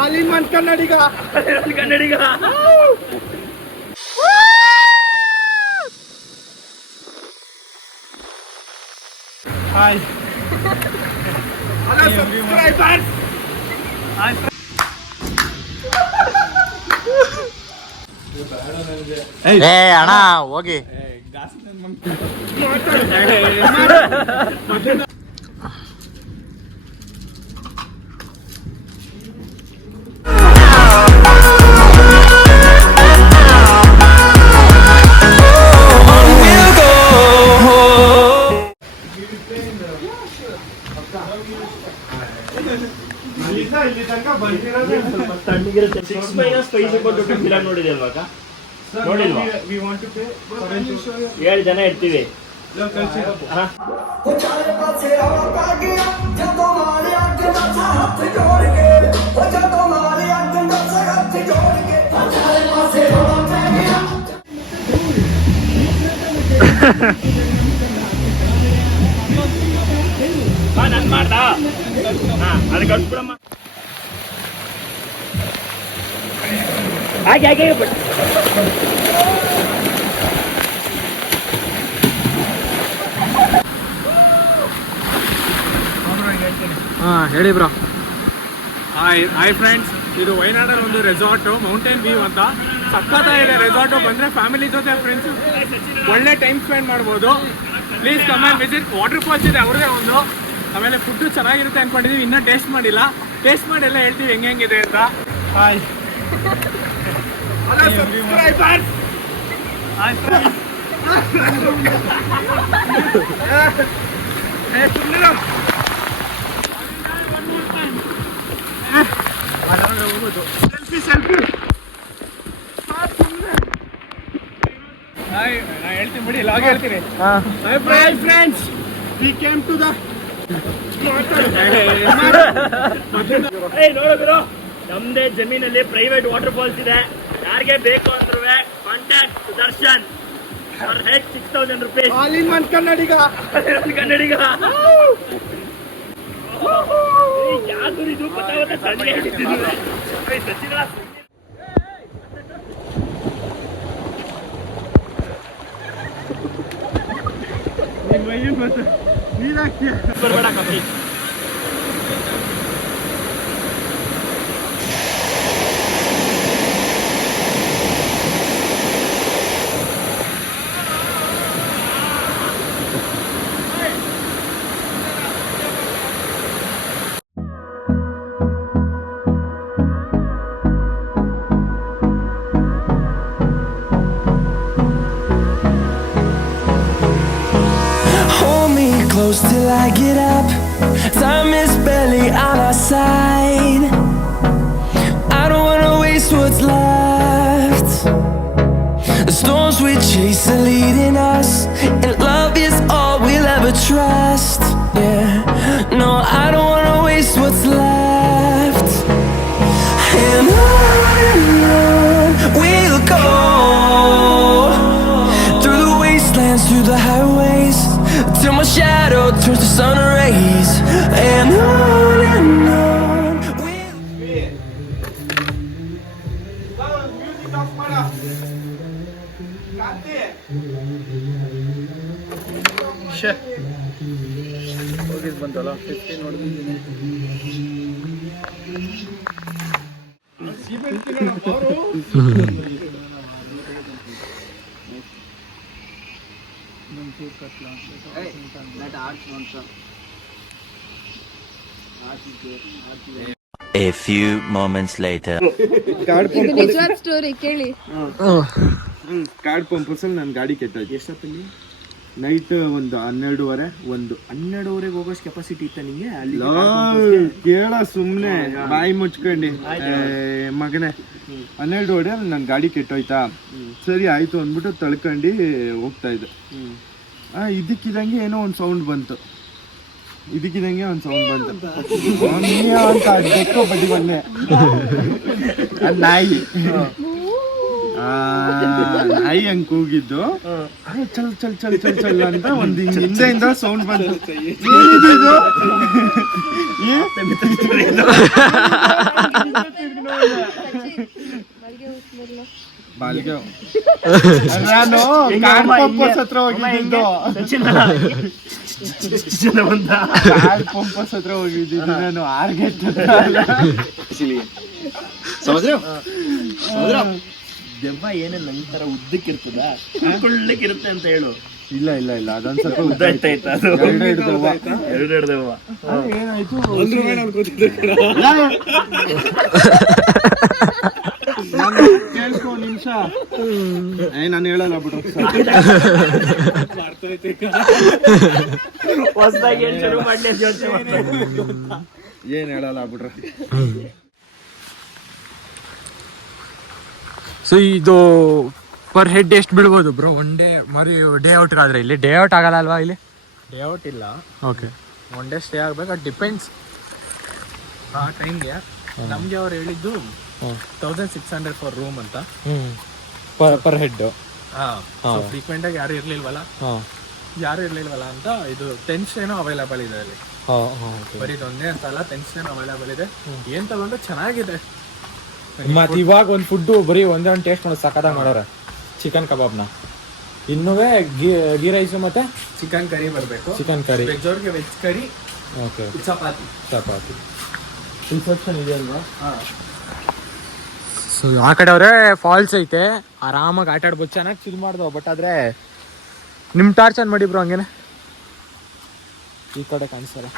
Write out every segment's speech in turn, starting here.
All in one Kannadiga. Hi hello subscribers. ಏ ಅಣ್ಣ ಹೋಗಿ. ನೋಡಿಲ್ವಾ? 7 ಜನ ಇರ್ತೀವಿ. ನನ್ ಮಾಡ್ದ ಅದು ಕಟ್ಬಿಡಮ್ಮ. ಹಾಗೆ ಹೇಳಿ ಬ್ರೋ. ಹಾಯ್ ಫ್ರೆಂಡ್ಸ್, ಇದು ವಯನಾಡಲ್ಲಿ ಒಂದು ರೆಸಾರ್ಟ್ ಮೌಂಟೇನ್ ವ್ಯೂ ಅಂತ ಸಕ್ಕತ್ತಾಗಿದೆ ರೆಸಾರ್ಟು. ಬಂದರೆ ಫ್ಯಾಮಿಲಿ ಜೊತೆ ಫ್ರೆಂಡ್ಸ್ ಒಳ್ಳೆ ಟೈಮ್ ಸ್ಪೆಂಡ್ ಮಾಡ್ಬೋದು. Please come and visit. Waterfalls ಇದೆ ಅವ್ರದೇ ಒಂದು. ಆಮೇಲೆ ಫುಡ್ಡು ಚೆನ್ನಾಗಿರುತ್ತೆ ಅಂದ್ಕೊಂಡಿದ್ದೀವಿ, ಇನ್ನೂ ಟೇಸ್ಟ್ ಮಾಡಿಲ್ಲ. ಟೇಸ್ಟ್ ಮಾಡಿ ಎಲ್ಲ ಹೇಳ್ತೀವಿ ಹೆಂಗಿದೆ ಅಂತ. Hi hello subscribers. Hi friends. ಹೇಳ್ತೀನಿ ಬಿಡಿ, ಲಾಗ್ ಹೇಳ್ತೀನಿ. Hi friends, we came to the ನೋಡಿದ್ರು ನಮ್ದೇ ಜಮೀನಲ್ಲಿ ಪ್ರೈವೇಟ್ ವಾಟರ್ ಫಾಲ್ಸ್ ಇದೆ. ಯಾರಿಗೆ ಬೇಕು ಅಂದ್ರೂ ಕಾಂಟ್ಯಾಕ್ಟ್ ಸುದರ್ಶನ್. ಅವ್ರ head 6,000 rupees. All in one Kannadiga. ಯಾರು ಇದು ಗೊತ್ತಾಗುತ್ತೆ ಸಚಿವ. ಬರ್ಬೇಡ ಕಮ್ಮಿ. Till I get up, time is barely on our side. I don't wanna waste what's left. The storms we chase are leading us, and love is all we'll ever trust. Yeah, no, I don't wanna waste what's left. And on we'll go, through the wastelands, through the highways, till my shadow turns to sun rays. And on we'll... music of ಮಾಡ. ಹೋಗಿದ್ ಬಂತಲ್ಲ 15 ನೋಡಿದ್ದೀನಿ. A few moments later. ನಿಜವಾದ story ಕೇಳಿ. Card ಪಂಪರ್ಸಲ್ಲಿ ನನ್ನ ಗಾಡಿ ಕೆಟ್ಟೋಯ್ತು. ಎಷ್ಟೊತ್ತಲ್ಲಿ night ಒಂದು 12:30 ಹೋಗೋಷ್ಟು capacity ಇತ್ತ ನಿಂಗೆ ಅಲ್ಲಿ? ಕೇಳ ಸುಮ್ಮನೆ ಬಾಯಿ ಮುಚ್ಕೊಂಡು ಮಗನೇ. 12:30 ನನ್ನ ಗಾಡಿ ಕೆಟ್ಟೋಯ್ತಾ, ಸರಿ ಆಯ್ತು ಅಂದ್ಬಿಟ್ಟು ತಳ್ಕೊಂಡು ಹೋಗ್ತಾ ಇದ್ದೆ. ಇದಕ್ಕಿದಂಗೆ ಏನೋ ಒಂದು ಸೌಂಡ್ ಬಂತು. ಅಂತ ಬೆಕ್ಕು ಬಡ್ಡಿ ಬಂದೆ ನಾಯಿ ನಾಯಿ ಹಂಗ್ ಕೂಗಿದ್ದು. ಚಲ್ ಚಲ್ ಚಲ್ ಚಲ್ ಚಲ್ ಅಂತ ಒಂದು ಹಿಂದೆಯಿಂದ ಸೌಂಡ್ ಬಂತು. ಬಾಲ್ಗೆ ನಾನು ಕಾಡ್ ಪಂಪಸ್ ಹತ್ರ ಹೋಗಿದ್ದು ಕಾಡ್ ಪಂಪಸ್ ಹತ್ರ ಹೋಗಿದ್ದು ನಾನು ಆರ್ಗೆಟ್ ದೆವ್ವ ಏನೇ ನಂತರ ಉದ್ದಕ್ಕಿರ್ತದ ಕುಳ್ಳಕ್ಕಿರುತ್ತೆ ಅಂತ ಹೇಳು. ಇಲ್ಲ ಇಲ್ಲ ಇಲ್ಲ ಅದೊಂದ್ ಸ್ವಲ್ಪ ಉದ್ದ ಇರ್ತಾಯ್ತ ಅದು ಎರಡು ದೆವ್ವ ಏನಾಯ್ತು ಕೇಳಿಸ್ಕೊ ನಿಮಿಷ ನಾನು ಹೇಳಲ್ಲ ಬಿಡ್ರಿ ಹೊಸದಾಗಿ ಏನ್ ಶುರು ಮಾಡ್ಲಿ ಅಂತ ಯೋಚನೆ ಮಾಡ್ತಾರೆ. ಏನ್ ಹೇಳಲ್ಲ ಬಿಡ್ರಿ. ಸೊ ಇದು ಪರ್ ಹೆಡ್ ಎಷ್ಟು ಬೀಳ್ಬೋದು ಬ್ರೋ ಒನ್ ಡೇ ಮರಿ ಡೇ ಔಟ್ ಆದ್ರೆ? ಇಲ್ಲಿ ಡೇ ಔಟ್ ಆಗಲ್ಲ ಅಲ್ವಾ? ಇಲ್ಲಿ ಡೇ ಔಟ್ ಇಲ್ಲ, ಓಕೆ, ಒನ್ ಡೇ ಸ್ಟೇ ಆಗ್ಬೇಕು. ಅದು ಡಿಪೆಂಡ್ಸ್ ಆ ಟೈಮ್ಗೆ. ನಮಗೆ ಅವ್ರು ಹೇಳಿದ್ದು 1600 ಫಾರ್ ರೂಮ್ ಅಂತ. Per head. ಫ್ರೀಕ್ವೆಂಟ್ ಆಗಿ ಯಾರು ಇರ್ಲಿಲ್ವಲ್ಲ ಅಂತ ಇದು ಟೆನ್ಸ್ ಏನೋ ಅವೈಲೇಬಲ್ ಇದೆ ಅಲ್ಲಿ. ಬರೀ ಇದೊಂದೇ ಅಂತಲ್ಲ, ಟೆನ್ಸ್ ಏನೋ ಅವೈಲೇಬಲ್ ಇದೆ. ಏನ್ ತಗೊಂಡ್ರೆ ಚೆನ್ನಾಗಿದೆ. ಮತ್ತೆ ಇವಾಗ ಒಂದು ಫುಡ್ಡು ಬರೀ ಒಂದೇ ಒಂದು ಟೇಸ್ಟ್ ಮಾಡೋದು ಸಕ್ಕತ್ತಾಗಿ ಮಾಡೋರೆ. ಚಿಕನ್ ಕಬಾಬ್ನ ಇನ್ನೂ ಗೀ ರೈಸು ಮತ್ತೆ ಚಿಕನ್ ಕರಿ ಬರಬೇಕು. ಚಿಕನ್ ಕರಿ, ವೆಜ್ ಅವ್ರಿಗೆ ವೆಜ್ ಕರಿ, ಓಕೆ, ಚಪಾತಿ ರಿಸೆಪ್ಷನ್ ಇದೆ ಅಲ್ವಾ? ಸೊ ಆ ಕಡೆ ಅವರೇ ಫಾಲ್ಸ್ ಐತೆ, ಆರಾಮಾಗಿ ಆಟ ಆಡ್ಬೋದು, ಚೆನ್ನಾಗಿ ಚಿಲ್ ಮಾಡ್ದವು. ಬಟ್ ಆದರೆ ನಿಮ್ಮ ಟಾರ್ಚ್ ಆನ್ ಮಾಡಿ ಬ್ರೋ, ಹಂಗೇನೆ ಈ ಕಡೆ ಕಾಣಿಸ್ತಾರೆ.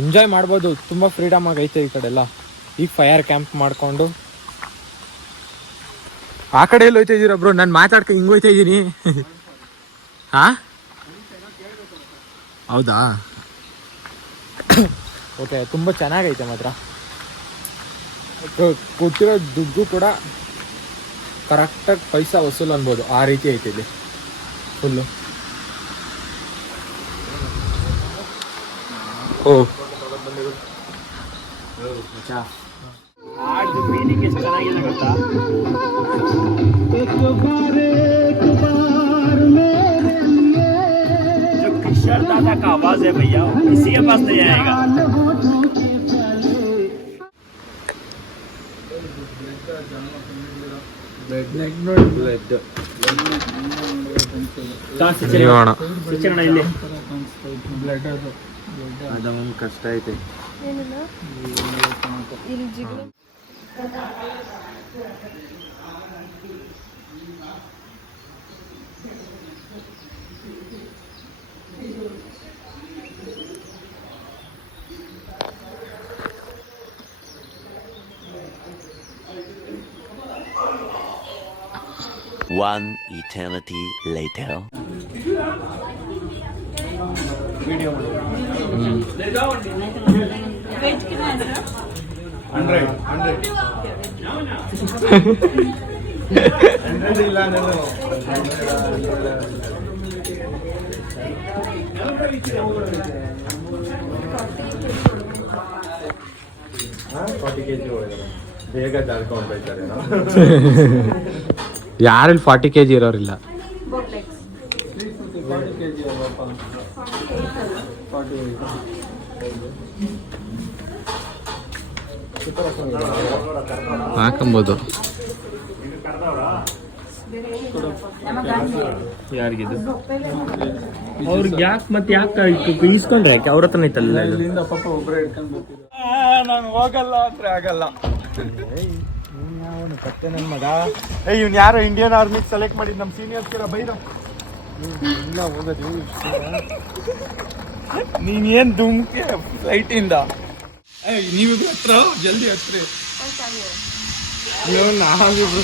ಎಂಜಾಯ್ ಮಾಡ್ಬೋದು, ತುಂಬ ಫ್ರೀಡಮ್ ಆಗೈತೆ ಈ ಕಡೆ ಎಲ್ಲ. ಈಗ ಫೈರ್ ಕ್ಯಾಂಪ್ ಮಾಡಿಕೊಂಡು ಆ ಕಡೆ ಎಲ್ಲಿ ಹೋಯ್ತಾ ಇದ್ದೀರಾ ಬ್ರೋ? ನಾನು ಮಾತಾಡ್ಕೊಂಡು ಹಿಂಗೆ ಹೋಯ್ತಾ ಇದ್ದೀನಿ. ಹಾಂ, ಹೌದಾ? ಓಕೆ, ತುಂಬ ಚೆನ್ನಾಗೈತೆ ಮಾತ್ರ. ಕೊಟ್ಟಿರೋ ದುಡ್ಡು ಕೂಡ ಕರೆಕ್ಟಾಗಿ ಪೈಸಾ ವಸೂಲು ಅನ್ಬೋದು, ಆ ರೀತಿ ಐತೆ ಇಲ್ಲಿ ಫುಲ್ಲು. ಓ ಮೀನಿಂಗ್ ಎಷ್ಟು ಚೆನ್ನಾಗಿದೆ ಗೊತ್ತಾ? जो किशोर दादा का आवाज है भैया, किसी के पास नहीं आएगा. ಇಲ್ಲಿ ಅದೊಂದು ಕಷ್ಟ ಐತೆ. One eternity later. ಬೇಗ ಜಾರ್ಕೊಂಡು ಹೋಗ್ತಾರೆ. ಯಾರಲ್ಲಿ 40 kg ಇರೋರಿಲ್ಲ. ಹಾಕಂಬೋದು. ಯಾರಿಗಿದು ಅವ್ರಿಗೆ ಯಾಕೆ ಮತ್ತೆ ಯಾಕೆ ಇಸ್ಕೊಂಡ್ರೆ ಯಾಕೆ ಅವ್ರ ಹತ್ರನೇ ಇತ್ತಲ್ಲ. ನಾನು ಹೋಗಲ್ಲ ಅಂದ್ರೆ ಆಗಲ್ಲ. ಕತ್ತೆ ನನ್ನ ಮಗ. ಇವ್ನು ಯಾರೋ ಇಂಡಿಯನ್ ಆರ್ಮಿ ಸೆಲೆಕ್ಟ್ ಮಾಡಿದ್ ನಮ್ಮ ಸೀನಿಯರ್ಸ್ಗೆಲ್ಲ ಬೈದ. ಇಲ್ಲ ಹೋಗೋದು ನೀನೇನ್ ಧುಮ್ಕೆ ಫ್ಲೈಟ್ ಇಂದ. ನೀವು ಹತ್ರ ಜಲ್ದಿ ಹತ್ರಿ. ನಾವಿಬ್ರು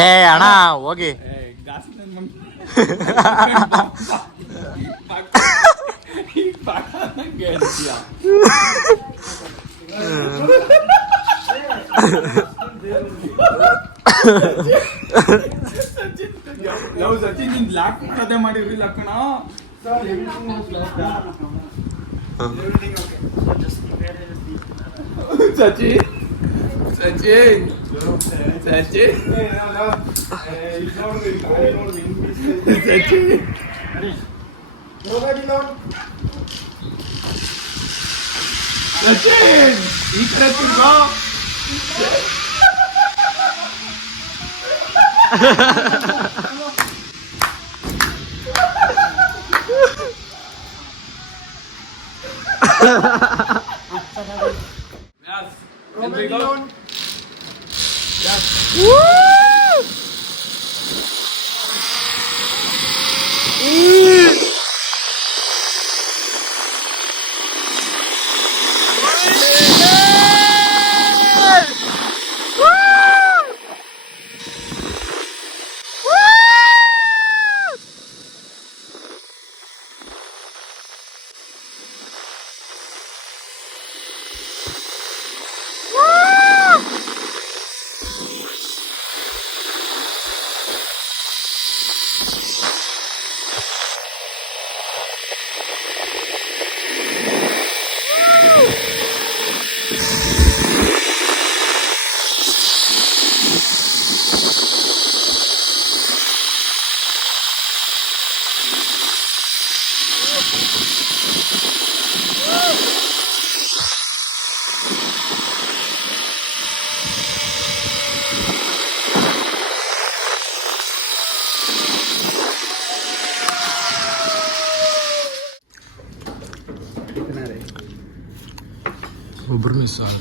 ಏ ಅಣ್ಣ ಹೋಗಿ. ಸಚಿನ್ ಕತೆ ಮಾಡಿರ್ಲಿಲ್ಲ ಕಣ. ಒಬ್ರು ಮಿಸ್ ಆಗ